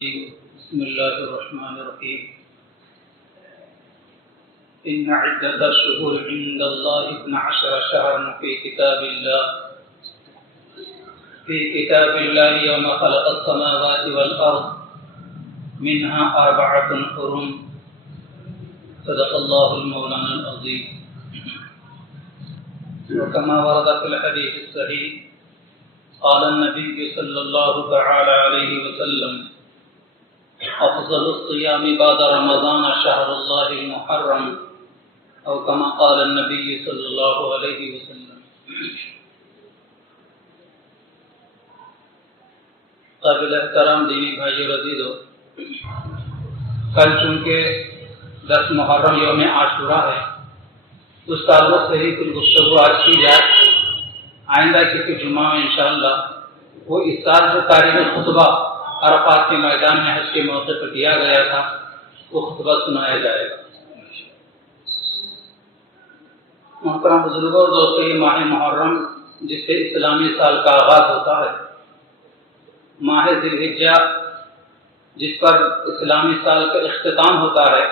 بسم الله الرحمن الرحيم. إن عدة الشهور عند الله 12 شهرا في كتاب الله يوم خلق السماوات والأرض منها 4 حرم. صدق الله المولانا العظيم. وكما ورد في الحديث الصحيح قال النبي صلى الله تعالى عليه وسلم: أفضل الصيام بعد رمضان شهر الله المحرم، أو كما قال النبي صلی اللہ علیہ وسلم. قابل احترام دینی بھائی اور عزیزو، کل چونکہ 10 محرم یوم عاشورہ ہے، اس تعلق سے ہی کچھ گفتگو آج کی جائے. آئندہ کسی جمعہ میں انشاءاللہ وہ اس سال جو تاریخ خطبہ عرفات کے میدان میں حج کے موقع پر دیا گیا تھا وہ خطبہ سنایا جائے گا. محترم بزرگوں اور دوستوں، یہ ماہ محرم جس سے اسلامی سال کا آغاز ہوتا ہے، ماہ ذی الحجہ جس پر اسلامی سال کا اختتام ہوتا ہے،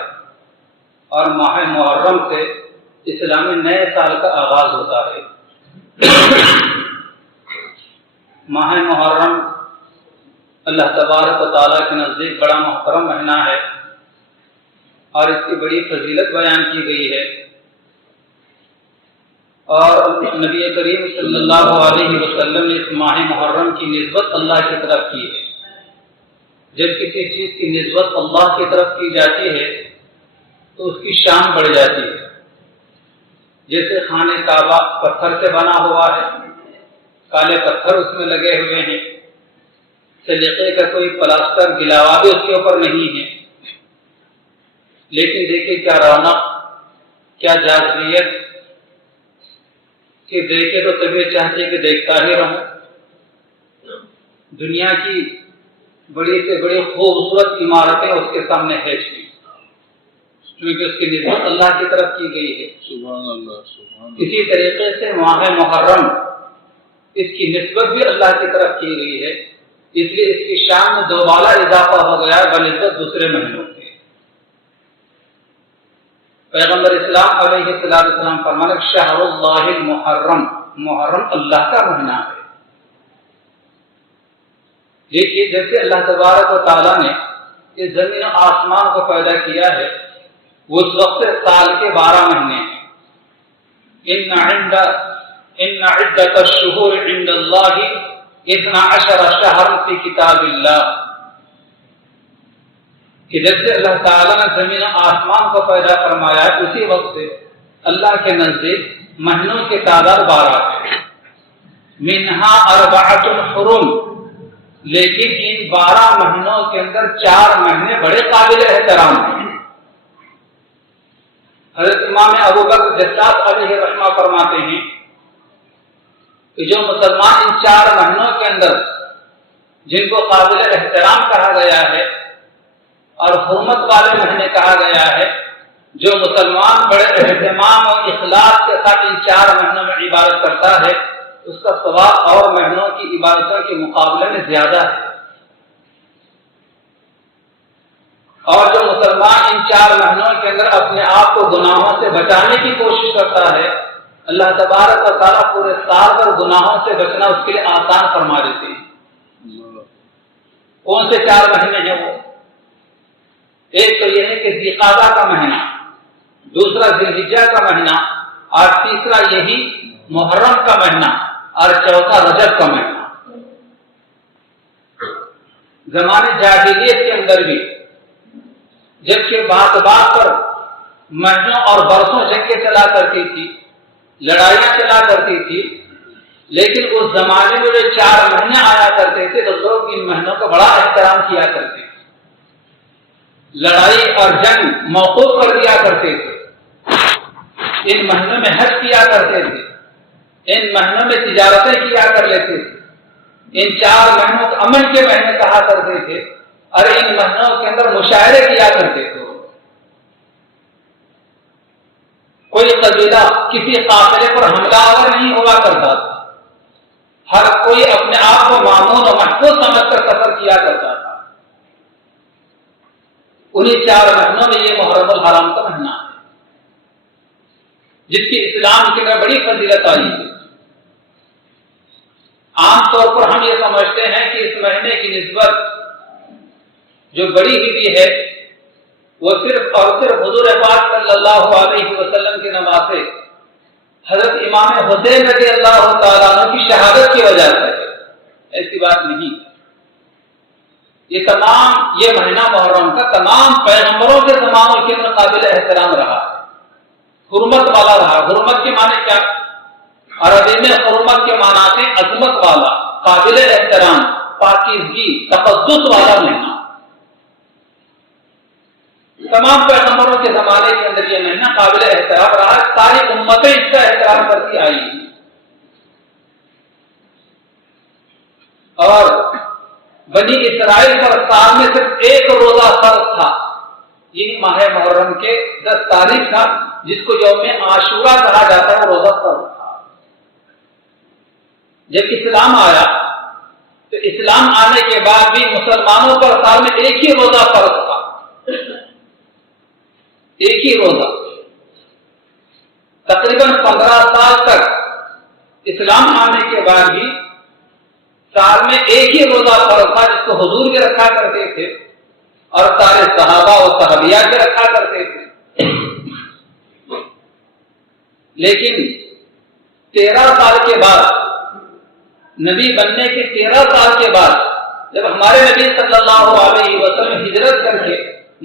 اور ماہ محرم سے اسلامی نئے سال کا آغاز ہوتا ہے. ماہ محرم اللہ تبارک و تعالیٰ کے نزدیک بڑا محترم مہینہ ہے اور اس کی بڑی فضیلت بیان کی گئی ہے. اور نبی کریم صلی اللہ علیہ وسلم نے اس ماہ محرم کی نسبت اللہ کی طرف کی ہے. جب کسی چیز کی نسبت اللہ کی طرف کی جاتی ہے تو اس کی شان بڑھ جاتی ہے. جیسے خانہ کعبہ پتھر سے بنا ہوا ہے، کالے پتھر اس میں لگے ہوئے ہیں، سلیقے کا کوئی پلاسٹر گلاوا بھی اس کے اوپر نہیں ہے، لیکن دیکھیں کیا رونق، کیا جاذبیت کہ دیکھے تو طبیعت چاہتی ہے کہ دیکھتا ہی رہوں. دنیا کی بڑی سے بڑی خوبصورت عمارتیں اس کے سامنے ہے کیونکہ اس کی نسبت اللہ کی طرف کی گئی ہے. سبحان اللہ. اسی طریقے سے ماہ محرم اس کی نسبت بھی اللہ کی طرف کی گئی ہے، اس لیے اس کی شان میں دوبارہ اضافہ ہو گیا بنسبت دوسرے مہینوں کے. پیغمبر اسلام علیہ السلام فرمانے شہر اللہ المحرم، محرم اللہ کا مہینہ ہے. دیکھیے جیسے اللہ تبارک و تعالیٰ نے اس زمین و آسمان کو پیدا کیا ہے، وہ اس وقت سال کے 12 مہینے ہیں. ان عدت الشہور عند اللہ 12 شہر فی کتاب اللہ، کہ جب سے اللہ تعالیٰ نے زمین و آسمان کو پیدا فرمایا اسی وقت سے اللہ کے نزدیک مہینوں کی تعداد 12 ہے. منہا 4 حرم، لیکن ان 12 مہینوں کے اندر 4 مہینے بڑے قابل احترام ہیں. حضرت امام ابو بکر جساس علیہ رحمہ فرماتے ہیں کہ جو مسلمان ان 4 مہینوں کے اندر جن کو قابل احترام کہا گیا ہے اور حرمت والے مہینے کہا گیا ہے، جو مسلمان بڑے اہتمام اور اخلاص کے ساتھ ان 4 مہینوں میں عبادت کرتا ہے، اس کا ثواب اور مہینوں کی عبادتوں کے مقابلے میں زیادہ ہے. اور جو مسلمان ان 4 مہینوں کے اندر اپنے آپ کو گناہوں سے بچانے کی کوشش کرتا ہے، اللہ تبارک و تعالیٰ پورے سال پر گناہوں سے بچنا اس کے لیے آسان فرما دیتے ہیں. کون سے 4 مہینے ہیں وہ؟ ایک تو یہ ہے کہ ذی قعدہ کا مہینہ، دوسرا ذی الحجہ کا مہینہ، اور تیسرا یہی محرم کا مہینہ، اور چوتھا رجب کا مہینہ. زمانے جاہلیت کے اندر بھی جبکہ بات بات پر مہینوں اور برسوں جنگیں چلا کرتی تھی، لڑائیاں چلا کرتی تھی، لیکن اس زمانے میں جو 4 مہینے آیا کرتے تھے تو لوگ ان مہینوں کا بڑا احترام کیا کرتے تھے. لڑائی اور جنگ موقوف کر دیا کرتے تھے، ان مہینوں میں حج کیا کرتے تھے، ان مہینوں میں تجارتیں کیا کر لیتے تھے. ان 4 مہینوں کو امن کے مہینے کہا کرتے تھے، اور ان مہینوں کے اندر مشاعرے کیا کرتے تھے. کوئی قبیلہ کسی قافلے پر حملہ آور نہیں ہوا کرتا تھا، ہر کوئی اپنے آپ کو مامون اور محفوظ سمجھ کر سفر کیا کرتا تھا. انہیں 4 مہینوں میں یہ محرم الحرام کا مہینہ ہے، جس کی اسلام کے اندر بڑی فضیلت آئی ہے۔ عام طور پر ہم یہ سمجھتے ہیں کہ اس مہینے کی نسبت جو بڑی ہوئی ہے وہ صرف اور صرف حضور پاک صلی اللہ علیہ وسلم کے نواسے حضرت امام حسین رضی اللہ تعالیٰ عنہ کی شہادت کی وجہ سے ہے۔ ایسی بات نہیں، یہ مہینہ محرم کا تمام پیغمبروں کے زمانوں کے اندر قابل احترام رہا، حرمت والا رہا۔ حرمت کے معنی کیا؟ عربی میں حرمت کے معنی ہے عظمت والا، قابل احترام، پاکیزگی، تقدس والا مہینہ۔ تمام پیغمبروں کے زمانے کے اندر یہ مہینہ قابل احترام رہا، ساری امتیں اس کا احترام کرتی آئی ہیں۔ اور بنی اسرائیل پر سال میں صرف ایک روزہ فرض تھا، یہی ماہ محرم کے 10 تاریخ تھا، جس کو یوم عاشورہ کہا جاتا ہے، روزہ فرض تھا۔ جب اسلام آیا تو اسلام آنے کے بعد بھی مسلمانوں پر سال میں ایک ہی روزہ فرض تھا، ایک ہی روزہ۔ تقریباً 15 سال تک اسلام آنے کے بعد بھی سال میں ایک ہی روزہ فرض تھا، جس کو حضور کے رکھا کرتے تھے اور سارے صحابہ اور صحابیات کے رکھا کرتے تھے۔ لیکن 13 سال کے بعد، نبی بننے کے 13 سال کے بعد، جب ہمارے نبی صلی اللہ علیہ وسلم ہجرت کر کے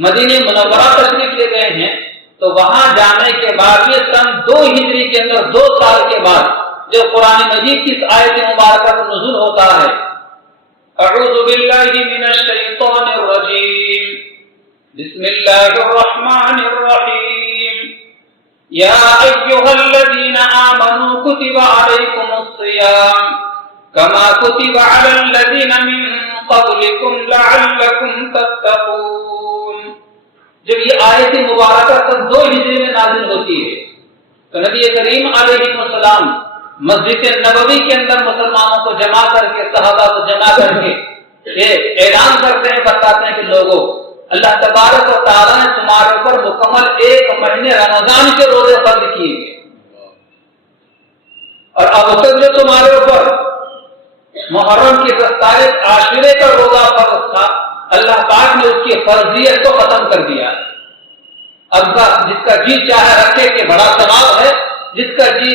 مدینہ منورہ تشریف لے گئے ہیں، تو وہاں جانے کے بعد بھی سن 2 ہجری کے اندر 2 سال کے بعد جو قرآن مجید کی آیت مبارکہ کا نزول ہوتا ہے، اعوذ باللہ من الشیطان الرجیم، بسم اللہ الرحمن الرحیم، یا ایھا الذین آمنوا کتب علیکم الصیام کما کتب علی الذین من قبلکم لعلکم تتقون۔ جب یہ آیت مبارکہ سن 2 ہجری میں نازل ہوتی ہے تو نبی کریم علیہ السلام مسجد نبوی کے اندر مسلمانوں کو جمع کر کے، صحابہ کو جمع کر کے یہ اعلان کرتے ہیں، بتاتے ہیں کہ لوگوں، اللہ تبارک و تعالیٰ نے تمہارے اوپر مکمل 1 مہینے رمضان کے روزے فرض کیے ہیں، اور اب تک جو تمہارے اوپر محرم کی 10 تاریخ عاشورے کا روزہ فرض تھا، اللہ پاک نے اس کی فرضیت کو ختم کر دیا۔ اب جس کا جی چاہے رکھے کہ بڑا ثواب ہے، جس کا جی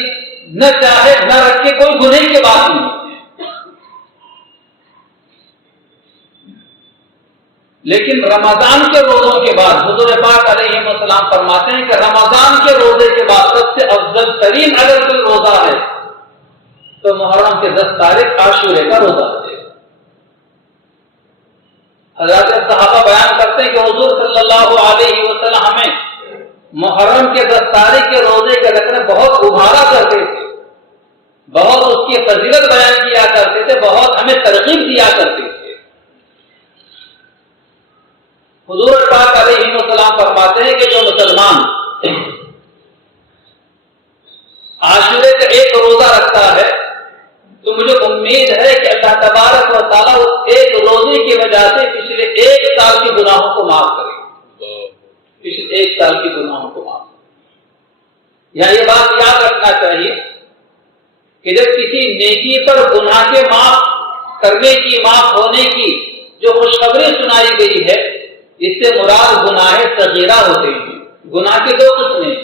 نہ چاہے نہ رکھے، کوئی گناہ کی بات نہیں۔ لیکن رمضان کے روزوں کے بعد حضور پاک علیہ السلام فرماتے ہیں کہ رمضان کے روزے کے بعد سب سے افضل ترین اگر کوئی روزہ ہے تو محرم کے 10 تاریخ عاشورے کا روزہ ہے۔ حضرات صحابہ بیان کرتے ہیں کہ حضور صلی اللہ علیہ وسلم ہمیں محرم کے 10 تاریخ کے روزے کے رکھنے بہت ابھارا کرتے تھے، بہت اس کی فضیلت بیان کیا کرتے تھے، بہت ہمیں ترغیب دیا کرتے تھے۔ حضور پاک علیہ السلام فرماتے ہیں کہ جو مسلمان عاشورے کا 1 روزہ رکھتا ہے تو مجھے امید ہے کہ اللہ تبارک و تعالیٰ اس 1 روزے کی وجہ سے پچھلے 1 سال کے گناہوں کو معاف کرے، پچھلے 1 سال کے گناہوں کو معاف کرے۔ یہاں یہ بات یاد رکھنا چاہیے کہ جب کسی نیکی پر گناہ کے معاف کرنے کی، معاف ہونے کی جو خوشخبری سنائی گئی ہے، اس سے مراد گناہ صغیرہ ہوتے ہیں۔ گناہ کے 2 قسمیں،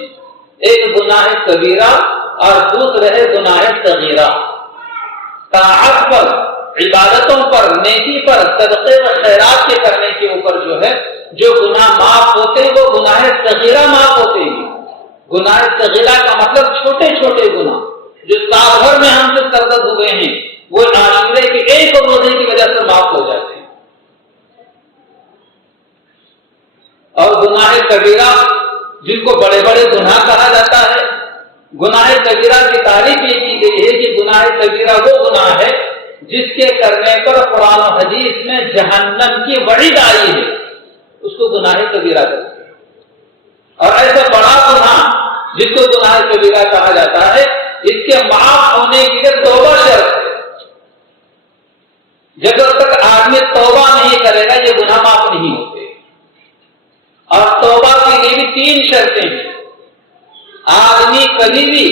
ایک گناہ کبیرہ اور دوسرے ہے گناہ صغیرہ۔ طاعت پر، عبادتوں پر، نیکی پر، صدقے و خیرات کے کرنے کے اوپر جو گناہ معاف ہوتے ہیں وہ گناہ صغیرہ معاف ہوتے ہیں۔ گناہ صغیرہ کا مطلب چھوٹے چھوٹے گناہ جو سال بھر میں ہم سے سرزد ہوئے ہیں، وہ عاشورے کے 1 روزے کی وجہ سے معاف ہو جاتے ہیں۔ اور گناہ کبیرہ جن کو بڑے بڑے گناہ کہا جاتا ہے، گناہ کبیرہ کی تعریف یہ کی گئی ہے کہ گناہ کبیرہ وہ گناہ ہے جس کے کرنے پر قرآن و حدیث میں جہنم کی وعید آئی ہے، اس کو گناہ کبیرہ کہتے ہیں۔ اور ایسا بڑا گناہ جس کو گناہ کبیرہ کہا جاتا ہے، اس کے معاف ہونے کے لیے توبہ شرط ہے۔ جب تک آدمی توبہ نہیں کرے گا یہ گناہ معاف نہیں ہوتے۔ شرطیں ہیں. آدمی کبھی بھی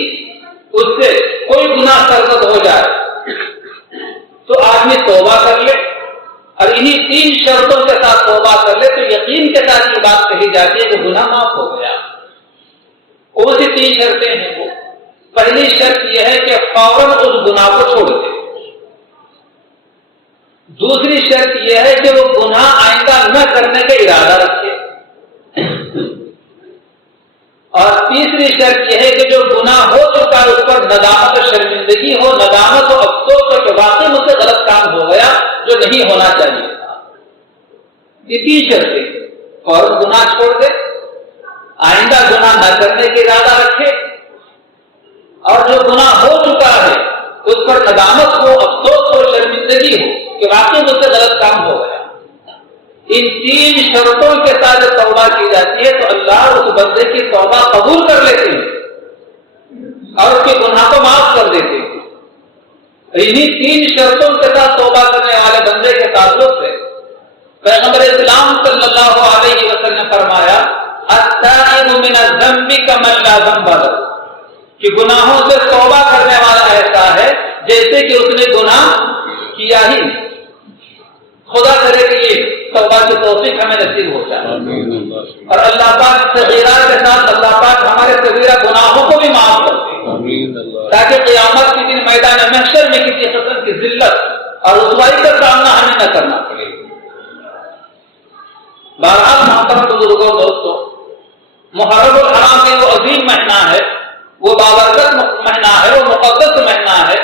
اس سے کوئی گناہ سرزد ہو جائے تو آدمی توبہ کر لے، اور انہی 3 شرطوں کے ساتھ توبہ کر لے تو یقین کے ساتھ یہ بات کہی جاتی ہے کہ گناہ معاف ہو گیا. کون سی 3 شرطیں ہیں وہ؟ پہلی شرط یہ ہے کہ فوراً اس گناہ کو چھوڑ دے. دوسری شرط یہ ہے کہ وہ گناہ آئندہ نہ کرنے کا ارادہ رکھے. اور تیسری شرط یہ ہے کہ جو گناہ ہو چکا ہے اس پر ندامت و شرمندگی ہو، ندامت و افسوس ہو کہ واقعی مجھ سے غلط کام ہو گیا جو نہیں ہونا چاہیے تھا. یہ 3 شرطیں: فوراً گناہ چھوڑ دے، آئندہ گناہ نہ کرنے کا ارادہ رکھے، اور جو گناہ ہو چکا ہے اس پر ندامت ہو، افسوس ہو، شرمندگی ہو کہ واقعی مجھ سے غلط کام ہو گیا. ان 3 شرطوں کے ساتھ جب توبہ کی جاتی ہے تو اللہ اس بندے کی توبہ قبول کر لیتے ہیں اور اس کے گناہ کو معاف کر دیتے ہیں. انہی 3 شرطوں کے ساتھ توبہ کرنے والے بندے کے تعلق سے پیغمبر اسلام صلی اللہ علیہ وسلم نے فرمایا التائب من الذنب کمن لا ذنب له، کہ گناہوں سے توبہ کرنے والا ایسا ہے جیسے کہ اس نے گناہ کیا ہی نہیں. خدا کرے کہ یہ توبہ کی توفیق ہمیں نصیب ہو جائے، اور اللہ پاک صغیرہ کے ساتھ اللہ پاک ہمارے صغیرہ گناہوں کو بھی معاف کرتے تاکہ قیامت کے دن میدان محشر میں کسی قسم کی ذلت اور رسوائی کا سامنا ہمیں نہ کرنا پڑے. بہرحال محترم بزرگوں دوستوں، محرم الحرام میں وہ عظیم مہینہ ہے، وہ بابرکت مہینہ ہے، وہ مقدس مہینہ ہے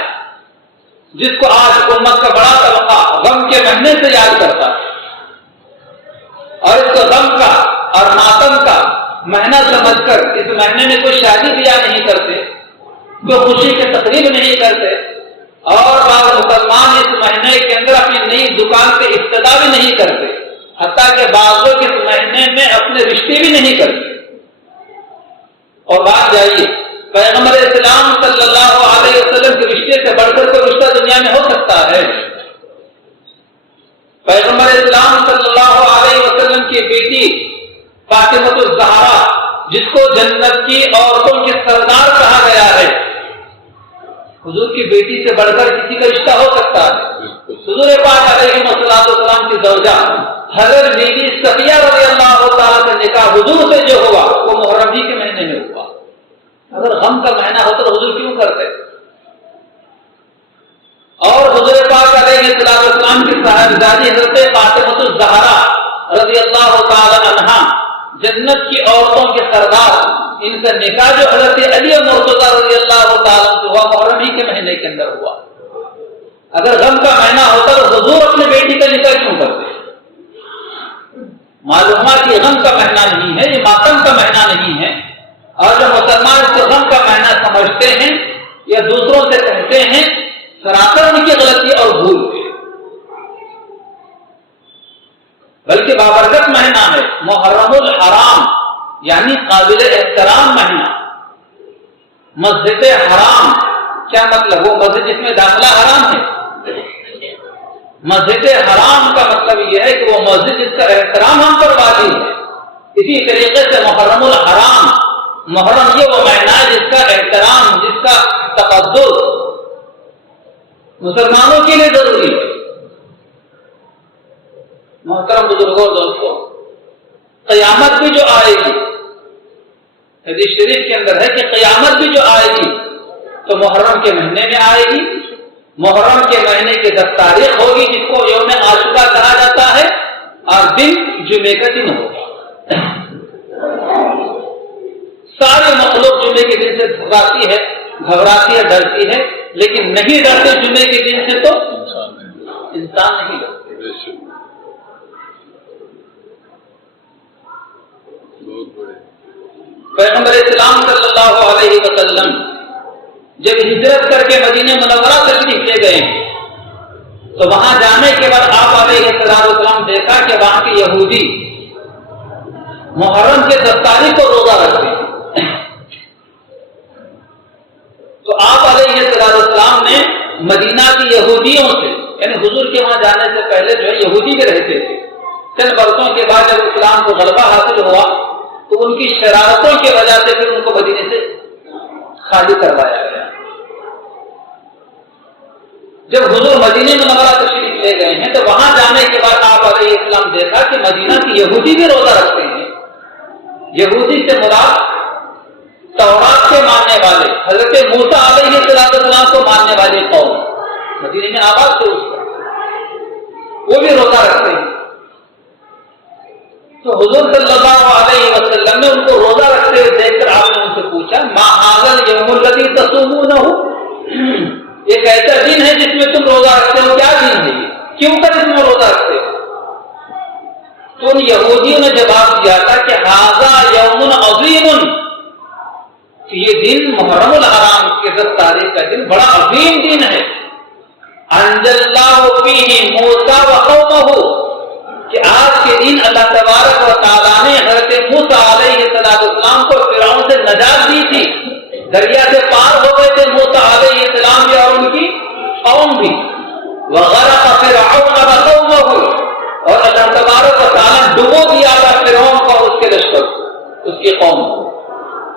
جس کو آج امت کا بڑا طبقہ غم کے مہینے سے یاد کرتا ہے، اور اس کو غم کا اور ماتم کا مہینہ سمجھ کر اس مہینے میں کوئی شادی بیاہ نہیں کرتے، کوئی خوشی کی تقریب نہیں کرتے، اور بعض مسلمان اس مہینے کے اندر اپنی نئی دکان سے ابتدا بھی نہیں کرتے، حتیٰ کہ بعض لوگ اس مہینے میں اپنے رشتے بھی نہیں کرتے. اور بات جائیے، پیغمبر اسلام صلی اللہ علیہ وسلم کے رشتے سے بڑھ کر کوئی رشتہ دنیا میں ہو سکتا ہے؟ پیغمبر اسلام صلی اللہ علیہ وسلم کی بیٹی فاطمۃ الزہرا، جس کو جنت کی عورتوں کے سردار کہا گیا ہے، حضور کی بیٹی سے بڑھ کر کسی کا رشتہ ہو سکتا ہے؟ حضور پاک علیہ السلام کی زوجہ حضرت بی بی صفیہ رضی اللہ تعالیٰ کا نکاح حضور سے جو ہوا وہ محرم ہی کے مہینے میں ہوا. اگر غم کا مہینہ ہوتا تو حضور کیوں کرتے؟ اور حضور پاک علیہ السلام کی صاحبزادی حضرت فاطمۃ الزہرا رضی اللہ تعالی عنہا، جنت کی عورتوں کے سردار، ان کا نکاح جو حضرت علی مرتضیٰ رضی اللہ تعالی عنہ ہوا محرم ہی کے مہینے کے اندر ہوا. اگر غم کا مہینہ ہوتا تو حضور اپنے بیٹی کا نکاح کیوں کرتے؟ معلوم ہوا کہ غم کا مہینہ نہیں ہے، یہ ماتم کا مہینہ نہیں ہے، اور جو مسلمان اس کو غم کا مہینہ سمجھتے ہیں یا دوسروں سے کہتے ہیں، سراسر ان کی غلطی اور بھول ہے. بلکہ بابرکت مہینہ ہے، محرم الحرام یعنی قابل احترام مہینہ. مسجد حرام کیا مطلب؟ وہ مسجد جس میں داخلہ حرام ہے. مسجد حرام کا مطلب یہ ہے کہ وہ مسجد جس کا احترام ہم پر واجب ہے. اسی طریقے سے محرم الحرام، محرم یہ وہ مہینہ ہے جس کا احترام، جس کا تقدس مسلمانوں کے لیے ضروری ہے. محترم بزرگوں دوستوں، قیامت بھی جو آئے گی، حدیث شریف کے اندر ہے کہ قیامت بھی جو آئے گی تو محرم کے مہینے میں آئے گی. محرم کے مہینے کی 10 تاریخ ہوگی جس کو یوم عاشورہ کہا جاتا ہے، اور دن جمعے کا دن ہوگا. سارے مخلوق جمعے کے دن سے گھبراتی ہے، ڈرتی ہے، لیکن نہیں ڈرتے جمعے کے دن سے تو انسان نہیں ڈرتے. پیغمبر اسلام صلی اللہ علیہ وسلم جب ہجرت کر کے مدینہ منورہ تشریف لے گئے تو وہاں جانے کے بعد آپ علیہ السلام دیکھا کہ وہاں کے یہودی محرم کے 10 تاریخ کو روزہ رکھتے ہیں. تو آپ علیہ السلام نے مدینہ کی یہودیوں سے، یعنی حضور کے وہاں جانے سے پہلے جو ہے یہودی بھی رہتے تھے، چند برسوں کے بعد جب اسلام کو غلبہ حاصل ہوا تو ان کی شرارتوں کی وجہ سے پھر ان کو مدینے سے خالی کروایا گیا۔ جب حضور مدینے منورہ تشریف لے گئے ہیں تو وہاں جانے کے بعد آپ علیہ السلام دیکھا کہ مدینہ کے یہودی بھی روزہ رکھتے ہیں۔ یہودی سے مراد تورات کے ماننے والے، حضرت موسیٰ علیہ السلام کو ماننے والے قوم مدینے میں آباد تھے اس وقت، وہ بھی روزہ رکھتے ہیں۔ تو حضور صلی اللہ علیہ وسلم نے ان کو روزہ رکھتے ہوئے دیکھ کر آپ نے ان سے پوچھا ما ھذا اليوم الذی تصومونہ، ایک ایسا دن ہے جس میں تم روزہ رکھتے ہو، کیا دن ہے یہ، کیوں کر اس میں روزہ رکھتے ہو؟ تو ان یہودیوں نے جواب دیا تھا کہ ھذا یوم عظیم، کہ یہ دن محرم الحرام کے 10 تاریخ کا دن بڑا عظیم دن ہے، انجل اللہ فیہ موسیٰ وقومہ، کہ آج کے دن اللہ تبارک و تعالیٰ نے حضرت موسیٰ علیہ السلام کو فرعون سے نجات دی تھی، دریا سے پار ہو گئے تھے موسیٰ علیہ السلام بھی اور ان کی قوم بھی، وغرق فرعون وقومہ، اور اللہ تبارک و تعالیٰ ڈبو دیا تھا فرعون کو اور اس کے لشکر کو، اس کی قوم کو،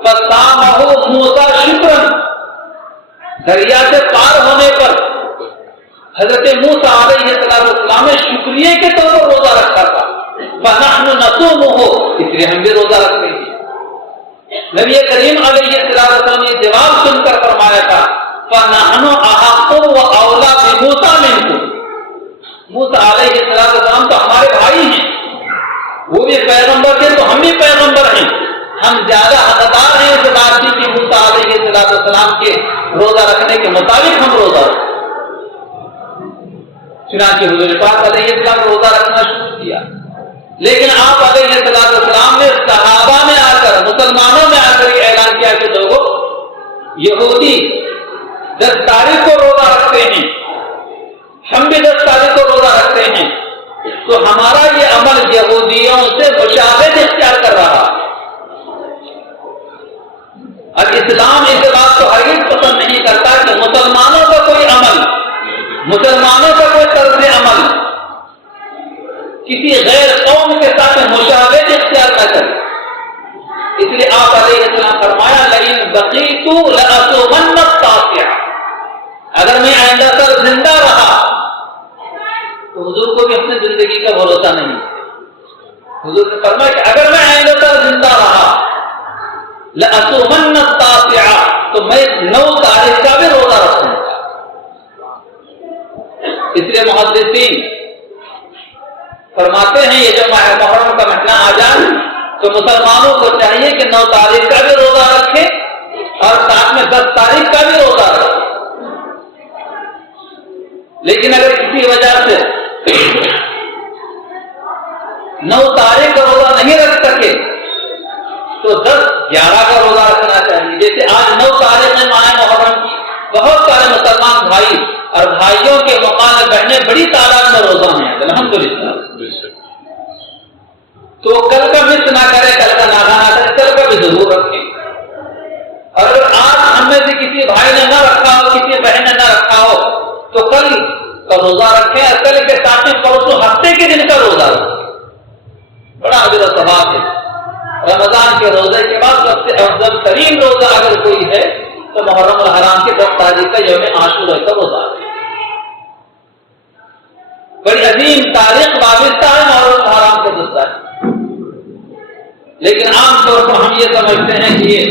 فصامہ موسیٰ شکرا، دریا سے پار ہونے پر حضرت موسیٰ علیہ السلام نے شکریہ کے طور پر روزہ رکھا تھا، فنحن نصومہ، اس لیے ہم بھی روزہ رکھتے ہیں۔ نبی کریم علیہ السلام نے جواب سن کر فرمایا تھا فنحن احق واولی بموسیٰ منکم، موسیٰ علیہ السلام تو ہمارے بھائی ہیں، وہ بھی پیغمبر تھے تو ہم بھی پیغمبر ہیں، ہم زیادہ حقدار ہیں اس بات کی کہ موسیٰ علیہ السلام کے روزہ رکھنے کے مطابق ہم روزہ رکھیں۔ چنانچہ حضور پاک علیہ السلام روزہ رکھنا شروع کیا، لیکن آپ علیہ السلام نے صحابہ میں آ کر، مسلمانوں میں آ کر یہ اعلان کیا کہ لوگوں، یہودی 10 تاریخ کو روزہ رکھتے ہیں، ہم بھی 10 تاریخ کو روزہ رکھتے ہیں، تو ہمارا یہ عمل یہودیوں سے مشابہت اختیار کر رہا ہے۔ اب اسلام اس بات کو ہرگز پسند نہیں کرتا کہ مسلمانوں کا کوئی عمل، مسلمانوں کا کوئی طرز عمل کسی غیر قوم کے ساتھ مشابہت اختیار نہ کرے، اس لیے آپ علیہ السلام فرمایا لئن بقیت لأصومن التاسع، اگر میں آئندہ تک زندہ رہا، تو حضور کو بھی اپنی زندگی کا بھروسہ نہیں، حضور نے فرمایا کہ اگر میں آئندہ تک زندہ رہا لأصومن التاسع، تو میں 9 تاریخ کا بھی روزہ رکھوں گا۔ اس لیے محدثین فرماتے ہیں یہ جو ماہ محرم کا مہینہ آ جائے تو مسلمانوں کو چاہیے کہ 9 تاریخ کا بھی روزہ رکھے اور ساتھ میں 10 تاریخ کا بھی روزہ رکھے، لیکن اگر کسی وجہ سے 9 تاریخ کا روزہ نہیں رکھ سکے تو 10 11 کا روزہ رکھنا چاہیے۔ جیسے آج 9 تاریخ میں ماہ محرم کی بہت سارے مسلمان بھائی اور بھائیوں کے مقابلے بہنیں بڑی تعداد میں روزہ ہیں الحمدللہ، تو کل کا مس نہ کرے، کل کا ناغا نہ کرے، کل کا بھی ضرور رکھیں۔ اور اگر آج ہم میں سے کسی بھائی نے نہ رکھا ہو، کسی بہن نے نہ رکھا ہو، تو کل کا روزہ رکھیں، اور کل کے ساتھ میں پرسوں ہفتے کے دن کا روزہ رکھیں، بڑا اجر و ثواب ہے۔ رمضان کے روزے کے بعد سب سے افضل ترین روزہ اگر کوئی ہے تو محرم الحرام کے 10 تاریخ کا یوم عاشورہ کا روزہ ہے، بڑی عظیم تاریخ وابستہ ہے محرم الحرام کے 10 تاریخ، لیکن عام طور پر ہم یہ سمجھتے ہیں کہ یہ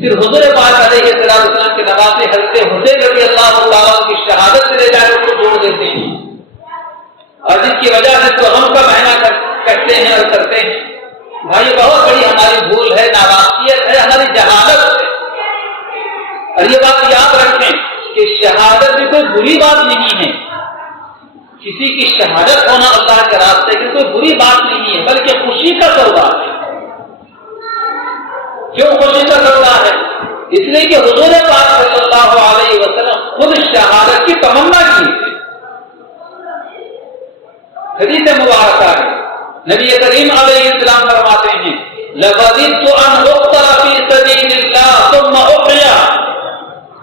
صرف حضور پاک علیہ السلام کے نواسے حضرت حسین رضی اللہ تعالیٰ کی شہادت سے لے جا کر اس کو جوڑ دیتے ہیں، اور جس کی وجہ سے تو ہم کا معنی کرتے ہیں اور کرتے ہیں۔ بھائی بہت بڑی ہماری بھول ہے، ناواقفیت ہے، ہماری جہالت ہے، اور یہ بات یاد رکھیں کہ شہادت بھی کوئی بری بات نہیں ہے، کسی کی شہادت ہونا اللہ کے راستے کی کوئی بری بات نہیں ہے، بلکہ خوشی کا سودا ہے۔ کیوں خوشی کا سودا ہے؟ اس لیے کہ حضور پاک صلی اللہ علیہ وسلم خود شہادت کی تمنا کی ہے۔ حدیث مبارکہ ہے، نبی کریم علیہ السلام فرماتے ہیں لَوَدِدْتُ أَنْ أُقْتَلَ فِي سَبِيلِ اللَّهِ ثُمَّ أُحْيَا،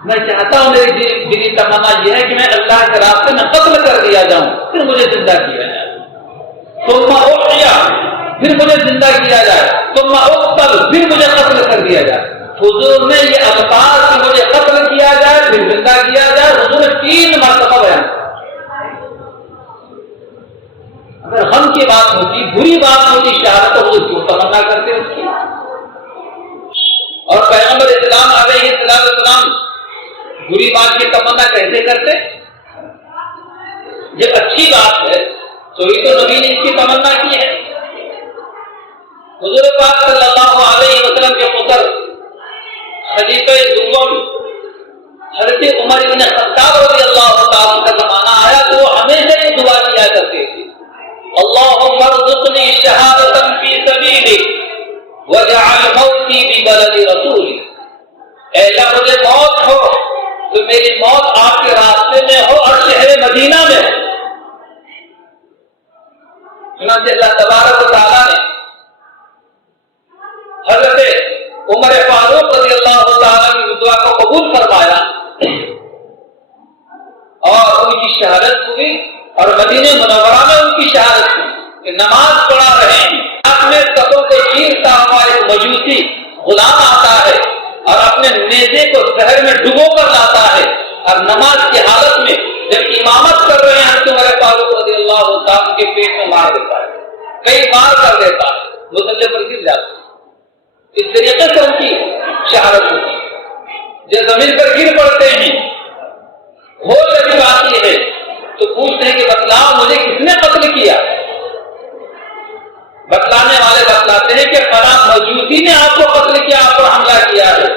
میں چاہتا ہوں، میری دلی تمنا یہ ہے کہ میں اللہ کے راستے میں قتل کر دیا جاؤں، پھر مجھے زندہ کیا جائے، ثُمَّ أُحْيَا، پھر مجھے زندہ کیا جائے، ثم اقتل، پھر مجھے قتل کر دیا جائے۔ حضور نے یہ الفاظ کہ مجھے قتل کیا جائے پھر زندہ کیا جائے، حضور نے 3 مرتبہ بیان کیا۔ اگر غم کی بات ہوتی، بری بات ہوتی شہادت، تو حضور کیوں تمنا کرتے اس کی؟ اور پیغمبر اسلام علیہ السلام بری بات کی تمنا کیسے کرتے؟ جب اچھی بات ہے تو ہی تو نبی نے اس کی تمنا کی ہے۔ حضور پاک صلی اللہ علیہ وسلم کے پتر خلیفہ دوم حضرت عمر بن خطاب رضی اللہ تعالیٰ کا زمانہ آیا تو وہ ہمیشہ یہ دعا کیا کرتے تھے، اللہم ارزقنی شہادۃ فی سبیلک واجعل موتی ببلد رسولک، اے اللہ مجھے موت ہو تو میری موت آپ کے راستے میں ہو اور شہر مدینہ میں ہو۔ چنانچہ اللہ تبارک و تعالیٰ نے حضرت عمر فاروق رضی اللہ تعالیٰ کی دعا کو قبول فرمایا اور ان کی شہادت ہوئی، اور مدینہ منورہ میں ان کی شہادت ہوئی کہ نماز پڑھا رہے ہیں، اپنے تتوں کو چیرتا ہوا ایک مجوسی غلام آتا ہے اور اپنے نیزے کو زہر میں ڈبو کر لاتا ہے، اور نماز کی حالت میں جب امامت کر رہے ہیں حضرت عمر فاروق رضی اللہ تعالیٰ کے پیٹ میں مار دیتا ہے، کئی بار کر دیتا ہے، مسلح پر گر جاتا ہے۔ اس طریقے سے ان کی شہادت ہوتی ہے۔ جب زمین پر گر پڑتے ہیں، ہوش ابھی آتی ہے تو پوچھتے ہیں کہ بتلاؤ مجھے کس نے قتل کیا؟ بتلانے والے بتلاتے ہیں کہ فلاں مجوسی نے آپ کو قتل کیا، آپ پر حملہ کیا ہے۔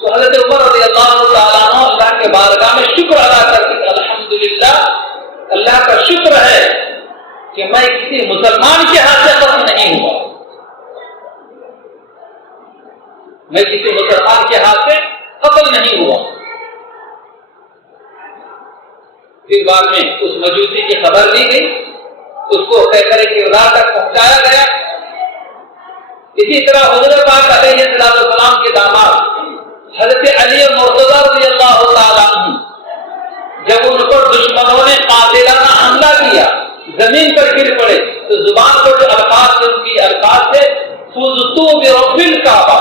تو حضرت عمر رضی اللہ تعالیٰ عنہ اللہ کے بارگاہ میں شکر ادا کرتے ہیں، الحمدللہ اللہ کا شکر ہے کہ میں کسی مسلمان کے ہاتھ سے قتل نہیں ہوا، میں کسی مسلمان کے ہاتھ سے قتل نہیں ہوا۔ پھر بعد میں اس مجوسی کی خبر دی گئی، اس کو کیسر کردار تک پہنچایا گیا۔ اسی طرح حضور پاک علیہ السلام کے داماد حضرت علی مرتضیٰ رضی اللہ تعالیٰ عنہ جب ان پر دشمنوں نے قاتلانہ حملہ کیا، زمین پر گر پڑے تو زبان پر جو الفاظ تھے ان کی الفاظ تھے فزتو برب الکعبہ،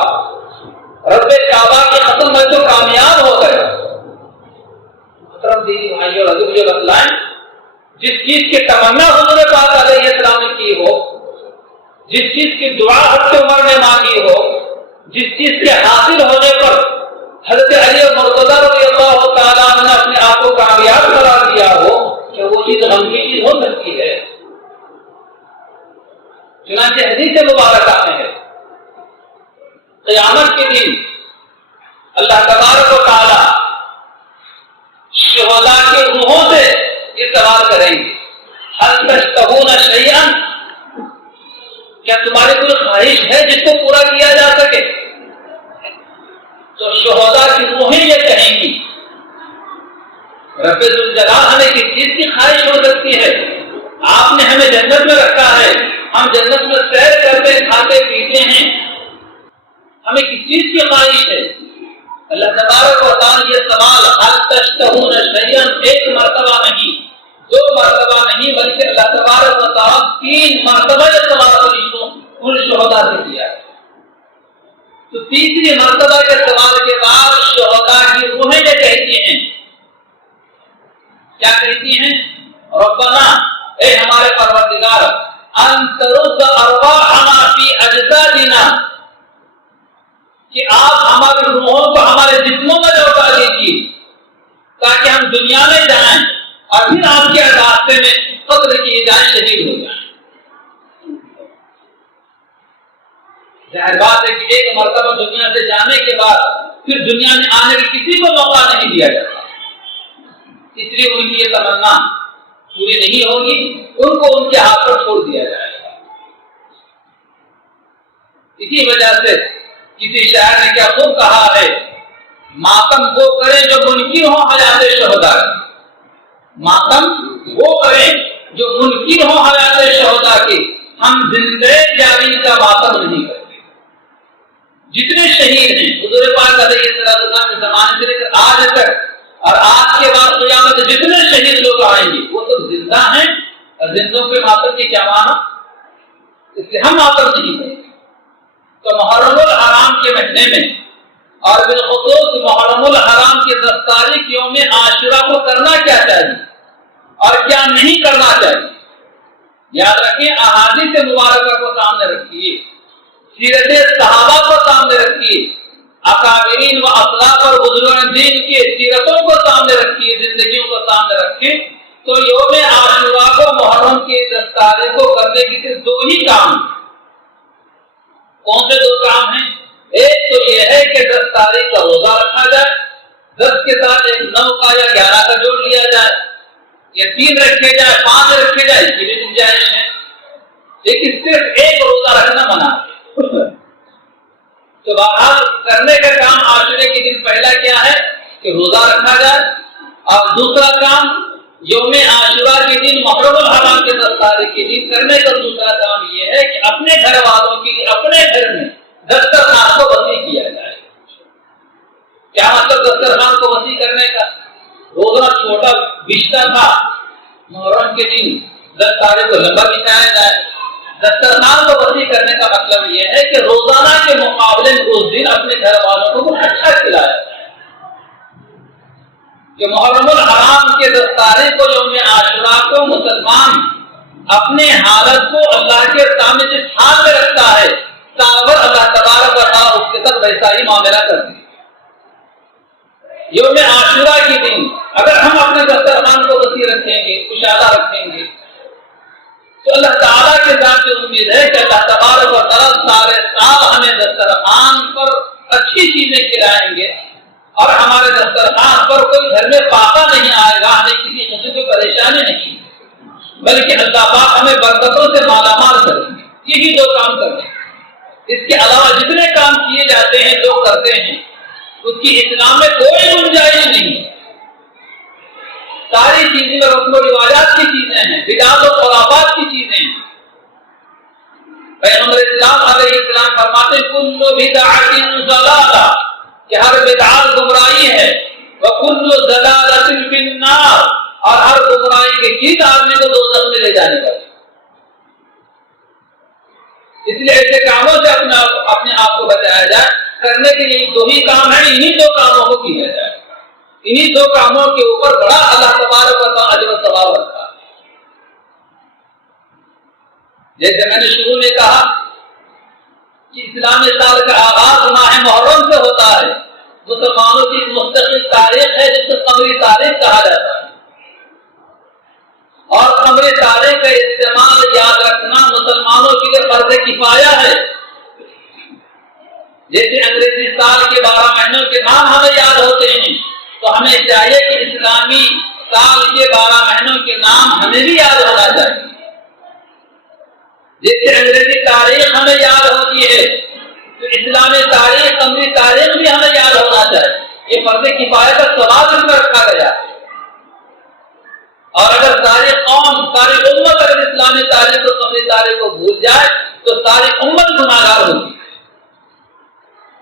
رب کعبہ کی قسم میں تو کامیاب ہو گئے۔ محترم دینی بھائیوں اور مجھے بتلائیں، جس چیز کی تمنا حضور پاک علیہ السلام نے کی ہو، جس چیز کی دعا حضرت عمر نے مانگی ہو، جس چیز کے حاصل ہونے پر حضرت علی مرتضیٰ رضی اللہ تعالیٰ عنہ نے اپنے آپ کو کامیاب قرار دیا ہو، کہ وہ چیز غم کی چیز ہو سکتی ہے؟ چنانچہ حدیث مبارکہ میں ہے قیامت کے دن اللہ تبارک و تعالیٰ شہداء کے روحوں سے یہ سوال کریں گے، هل تشتهون شيئا، کیا تمہاری کوئی خواہش ہے جس کو پورا کیا جا سکے؟ تو شہداء کی روحیں یہ کہیں گی رب ذوالجلال ہمیں کس چیز کی خواہش ہو سکتی ہے؟ آپ نے ہمیں جنت میں رکھا ہے، ہم جنت میں سیر کرتے کھاتے پیتے ہیں، ہمیں کس چیز کی خواہش ہے؟ اللہ تبارک و تعالیٰ یہ سوال هل تشتهون شيئا ایک مرتبہ نہیں، 2 مرتبہ نہیں، بلکہ اللہ تبارک و تعالیٰ 3 مرتبہ یہ سوال ان شہداء سے کیا ہے۔ تو تیسری مرتبہ کے سوال کے بعد شہداء کی روحیں یہ کہتی ہیں، کیا کہتی ہیں؟ ربنا، اے ہمارے پروردگار، انت رد ارواحنا فی اجسادنا، کہ آپ ہماری روحوں کو ہمارے جسموں میں لوٹا دیجیے تاکہ ہم دنیا میں جائیں اور پھر آپ کے راستے میں قتل کیے جائیں، شہید ہو جائیں۔ ظاہر بات ہے کہ ایک مرتبہ دنیا سے جانے کے بعد پھر دنیا میں آنے کے کسی کو موقع نہیں دیا جاتا، اس لیے ان کی یہ تمنا پوری نہیں ہوگی، ان کو ان کے ہاتھ پر چھوڑ دیا جائے گا۔ اسی وجہ سے کسی شاعر نے کیا خوب کہا ہے، ماتم وہ کریں جو منکر ہوں حیات شہداء، ماتم وہ کریں جو منکر ہوں حیات شہداء کی، ہم زندہ جاوید کا ماتم نہیں کرتے۔ جتنے شہید ہیں حضور پاک علیہ السلام کے زمانے سے لے کر آج تک اور آج کے بعد قیامت جتنے شہید لوگ آئیں گے وہ تو زندہ ہیں، اور زندوں کے ماتم کی کیا معنی؟ اس لیے ہم ماتم نہیں کرتے۔ تو محرم الحرام کے مہینے میں اور بالخصوص محرم الحرام کے 10 تاریخ یوم عاشورہ کو کرنا کیا چاہیے اور کیا نہیں کرنا چاہیے، یاد رکھیں، احادیث مبارکہ کو سامنے رکھیے، سیرت صحابہ کو سامنے رکھیے، اکابرین و اسلاف اور بزرگان دین کی سیرتوں کو سامنے رکھیے، زندگیوں کو سامنے رکھیں، تو یوم عاشورہ کو محرم کے 10 تاریخ کو کرنے کی صرف 2 ہی کام ہیں۔ کون سے 2 کام ہیں؟ ایک تو یہ ہے کہ 10 تاریخ کا روزہ رکھا جائے، 10 کے ساتھ ایک 9 کا یا 11 کا جوڑ لیا جائے، یا 3 رکھے جائے، 5 رکھے جائے، اس کی بھی گنجائش ہے، لیکن صرف ایک روزہ رکھنا منع ہے۔ تو بہرحال کرنے کا کام عاشورے کے دن پہلا کیا ہے کہ روزہ رکھا جائے، اور دوسرا کام یوم عاشورہ کے دن محرم الحرام کے 10 تاریخ کے دن کرنے کا دوسرا کام یہ ہے کہ اپنے گھر والوں کے لیے اپنے گھر میں دسترخوان کو وسیع کیا جائے۔ کیا مطلب دسترخوان کو وسیع کرنے کا؟ روزانہ چھوٹا بچھتا تھا، محرم کے دن 10 تاریخ کو لمبا بچھایا جائے۔ دسترخوان کو وسیع کرنے کا مطلب یہ ہے کہ روزانہ کے مقابلے اس دن اپنے گھر والوں کو کچھ اچھا کھلایا جائے، کہ محرم الحرام کے 10 تاریخ کو یوم عاشورہ کو مسلمان اپنے حالت کو اللہ کے سامنے جس حال میں رکھتا ہے، اللہ تبارک و تعالیٰ اس کے ساتھ ویسا ہی معاملہ کرتے ہیں۔ یوم عاشورہ کے دن اگر ہم اپنے دسترخوان کو وسیع رکھیں گے، کشادہ رکھیں گے، تو اللہ تعالیٰ کے ذات سے امید ہے کہ اللہ تبارک و تعالیٰ سارے سال ہمیں دسترخوان پر اچھی چیزیں کھلائیں گے، اور ہمارے دسترخوان پر کوئی گھر میں فاقہ نہیں آئے گا، ہمیں کسی قسم کی پریشانی نہیں، بلکہ اللہ پاک ہمیں برکتوں سے مالا مال کریں گے۔ یہی 2 کام کریں گے۔ اس کے علاوہ جتنے کام کیے جاتے ہیں، جو کرتے ہیں، اس کی اسلام میں کوئی گنجائش نہیں ہے۔ ساری چیزیں رسم و روایات کی چیزیں ہیں، بدعات و خرافات کی چیزیں ہیں۔ پیغمبر اسلام علیہ السلام فرماتے ہیں کل بدعۃ ضلالہ، کہ ہر بدعت گمراہی ہے، وکل ضلالۃ فی النار، اور ہر گمراہی کے چیز آدمی کو دوزخ میں لے جانے والی۔ اس لیے ایسے کاموں سے اپنے آپ کو بچایا جائے۔ کرنے کے لیے 2 ہی کام ہیں، انہی 2 کاموں کو کیا جائے، انہی 2 کاموں کے اوپر بڑا اللہ تبارک و تعالیٰ اجر و ثواب رکھتا ہے۔ جیسے میں نے شروع میں کہا کہ اسلامی سال کا آغاز ماہ محرم سے ہوتا ہے، مسلمانوں کی ایک مستقل تاریخ ہے جسے قمری تاریخ کہا جاتا ہے، اور قمری تاریخ کا استعمال یاد رکھنا مسلمانوں کے لیے فرض کفایہ ہے۔ جیسے انگریزی سال کے 12 مہینوں کے نام ہمیں یاد ہوتے ہیں، تو ہمیں چاہیے کہ اسلامی سال کے 12 مہینوں کے نام ہمیں بھی یاد ہونا چاہیے۔ جیسے انگریزی تاریخ ہمیں یاد ہوتی ہے، تو اسلامی تاریخ، قمری تاریخ بھی ہمیں یاد ہونا چاہیے۔ یہ فرض کفایہ کا ثواب اس میں رکھا گیا ہے۔ اور اگر ساری قوم، ساری امت اگر اسلامی تاریخ اور قمری تاریخ کو بھول جائے تو ساری امت گناہگار ہوگی۔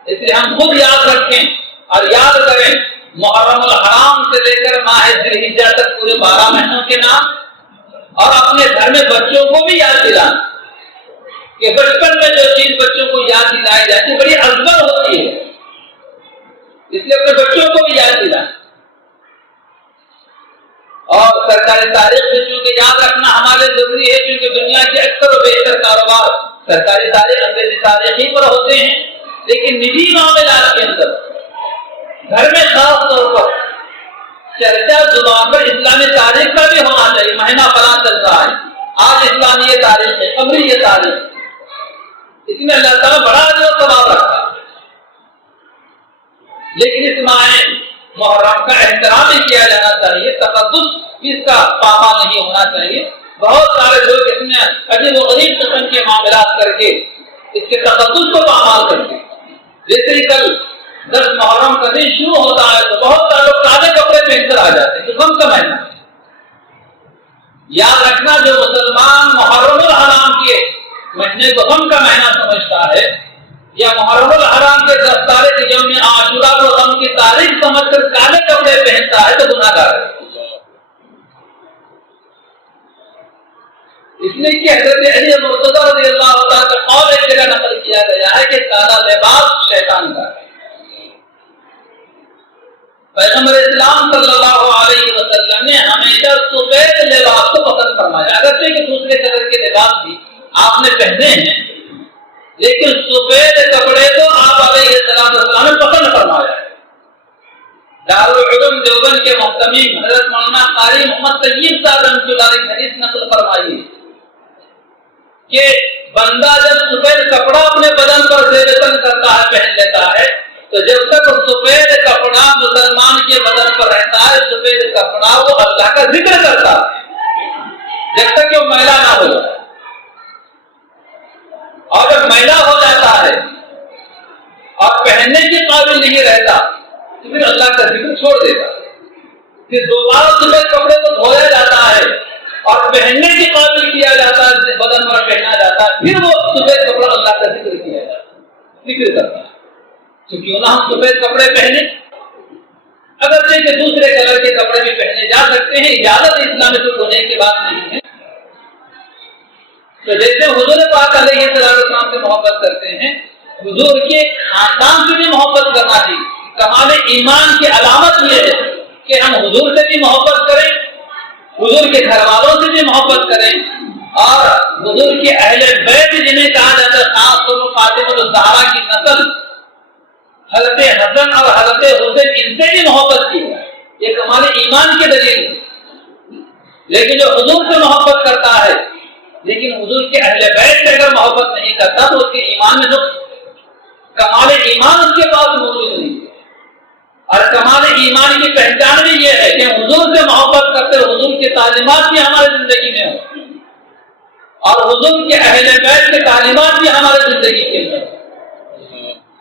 اس لیے ہم خود یاد رکھیں اور یاد کریں محرم الحرام سے لے کر ماہ ذی الحجہ تک پورے 12 مہینوں کے نام، اور اپنے گھر میں بچوں کو بھی یاد دلائیں کہ بچپن میں جو چیز بچوں کو یاد دلائی جاتی ہے بڑی ازبر ہوتی ہے، اس لیے اپنے بچوں کو بھی یاد دلائیں۔ اور سرکاری تاریخ سے چونکہ یاد رکھنا ہمارے ضروری ہے، کیونکہ دنیا کے اکثر و بیشتر کاروبار سرکاری تاریخ، انگریزی تاریخ ہی پر ہوتے ہیں، لیکن نجی معاملات کے اندر گھر میں خاص طور پر چرچا زبان پر اسلامی تاریخ کا بھی ہونا چاہیے۔ مہینہ فلاں چل رہا ہے، آج اسلامی یہ تاریخ ہے، قمری یہ تاریخ، اس میں اللہ تعالیٰ بڑا اجر و ثواب رکھا۔ لیکن اس ماہ محرم کا احترام بھی کیا جانا چاہیے، تقدس اس کا پامال نہیں ہونا چاہیے۔ بہت سارے لوگ اس میں عجیب و غریب قسم کے معاملات کر کے اس کے تقدس کو پامال کرتے، جیسے ہی کل 10 محرم کا دن شروع ہوتا ہے تو بہت سارے لوگ سادے کپڑے پہن کر آ جاتے ہیں، غم کا مہینہ ہے۔ یاد رکھنا جو مسلمان محرم الحرام کے مہینے کو غم کا مہینہ سمجھتا ہے، یا محرم الحرام کے 10 تاریخ یوم عاشورہ کو غم کی تاریخ سمجھ کر کالے کپڑے پہنتا ہے تو گناہگار ہے۔ اس لیے کہ حضرت علی مرتضیٰ رضی اللہ اور ایک جگہ نقل کیا گیا ہے کہ کالا لباس شیطان کا ہے۔ پیغمبر اسلام صلی اللہ علیہ وسلم نے ہمیشہ سفید لباس کو پسند فرمایا، اگرچہ کہ دوسرے کلر کے لباس بھی آپ نے پہنے ہیں، لیکن سفید کپڑے تو آپ علیہ السلام نے پسند فرمایا ہے۔ دارالعلوم دیوبند کے محتمی حضرت مولانا قاری محمد طیب صاحب رحمۃ اللہ علیہ حدیث نقل فرمائی کہ بندہ جب سفید کپڑا اپنے بدن پر زیرتن کرتا ہے، پہن لیتا ہے، تو جب تک سفید کپڑا مسلمان کے بدن پر رہتا ہے، سفید کپڑا وہ اللہ کا ذکر کرتا ہے، جب تک کہ وہ میلا نہ ہو جائے۔ اور جب میلا ہو جاتا ہے اور پہننے کے قابل نہیں رہتا تو پھر اللہ کا ذکر چھوڑ دیتا ہے۔ پھر دوبارہ سفید کپڑے کو دھویا جاتا ہے اور پہننے کے قابل کیا جاتا ہے، بدن پر پہنا جاتا ہے، پھر وہ سفید کپڑا اللہ کا ذکر کیا جاتا ہے، ذکر کرتا ہے۔ تو کیوں نہ ہم سفید کپڑے پہنے؟ اگرچہ کہ دوسرے کلر کے کپڑے بھی پہنے جا سکتے ہیں، اجازت اسلام میں تو ہونے کی بات نہیں ہے۔ تو جیسے حضور پاک علیہ السلام سے محبت کرتے ہیں، حضور کے خاندان سے بھی محبت کرنا چاہیے۔ کمال ایمان کی علامت یہ ہے کہ ہم حضور سے بھی محبت کریں، حضور کے گھر والوں سے بھی محبت کریں، اور حضور کے اہل بیت جنہیں کہا جاتا ہے خاص طور پر فاطمہ الزہرا کی نسل حضرت حسن اور حضرت حسین، ان سے بھی محبت کی ہے، یہ کمال ایمان کی دلیل ہے۔ لیکن جو حضور سے محبت کرتا ہے لیکن حضور کے اہل بیت سے اگر محبت نہیں کرتا تو اس کے ایمان میں نقص، کمال ایمان اس کے پاس موجود نہیں ہے۔ اور کمال ایمان کی پہچان بھی یہ ہے کہ حضور سے محبت کرتے حضور کی تعلیمات بھی ہماری زندگی میں ہو، اور حضور کے اہل بیت کی تعلیمات بھی ہماری زندگی کے اندر ہو۔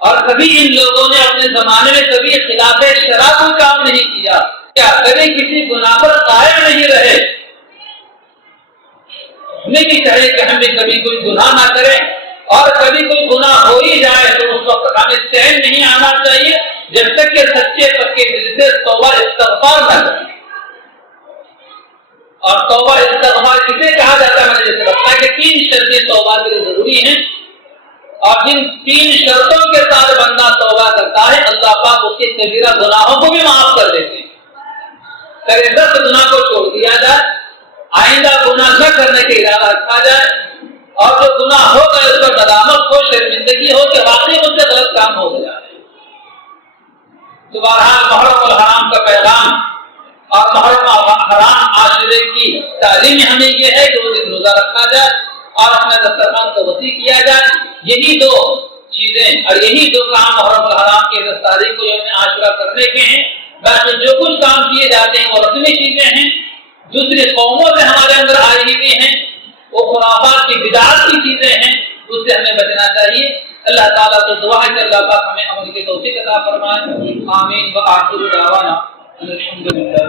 اور کبھی ان لوگوں نے اپنے زمانے میں کبھی خلاف شرع کوئی کام نہیں کیا، کیا کبھی کسی گناہ پر قائم نہیں رہے۔ ہمیں بھی چاہیے کہ ہم بھی کبھی کوئی گناہ نہ کریں، اور کبھی کوئی گناہ ہو ہی جائے تو اس وقت ہمیں چین نہیں آنا چاہیے جب تک کہ سچے پکے دل سے توبہ استغفار نہ کریں۔ اور توبہ استغفار کسے کہا جاتا ہے؟ مجھے جیسے لگتا ہے کہ 3 شرطیں توبہ کے لیے ضروری ہیں، اور جن 3 شرطوں کے ساتھ بندہ توبہ کرتا ہے اللہ پاک اس کے کبیرہ گناہوں کو بھی معاف کر دیتے ہیں۔ کبیرہ گناہ کو چھوڑ دیا جائے، آئندہ گناہ نہ کرنے کا ارادہ رکھا جائے، اور جو گناہ ہو گئے اس پر ندامت ہو، شرمندگی ہو کہ واقعی مجھ سے غلط کام ہو گیا۔ تو بہرحال محرم الحرام کا پیغام اور محرم الحرام عاشورے کی تعلیم ہمیں یہ ہے کہ وہ دن روزہ رکھا جائے اور اپنے دسترخوان کو وسیع کیا جائے۔ یہی 2 چیزیں اور یہی 2 کام محرم الحرام کی 10 تاریخ کو یوم عاشورہ کرنے کے ہیں۔ باقی جو کچھ کام کیے جاتے ہیں وہ رسمی چیزیں ہیں، دوسری قوموں سے ہمارے اندر آئی ہوئی ہیں، وہ خرافات کی بدعات کی چیزیں ہیں، اس سے ہمیں بچنا چاہیے۔ اللہ تعالیٰ سے دعا ہے کہ اللہ پاک ہمیں عمل کی توفیق عطا فرمائے۔ آمین۔ وآخر دعوانا الحمدللہ۔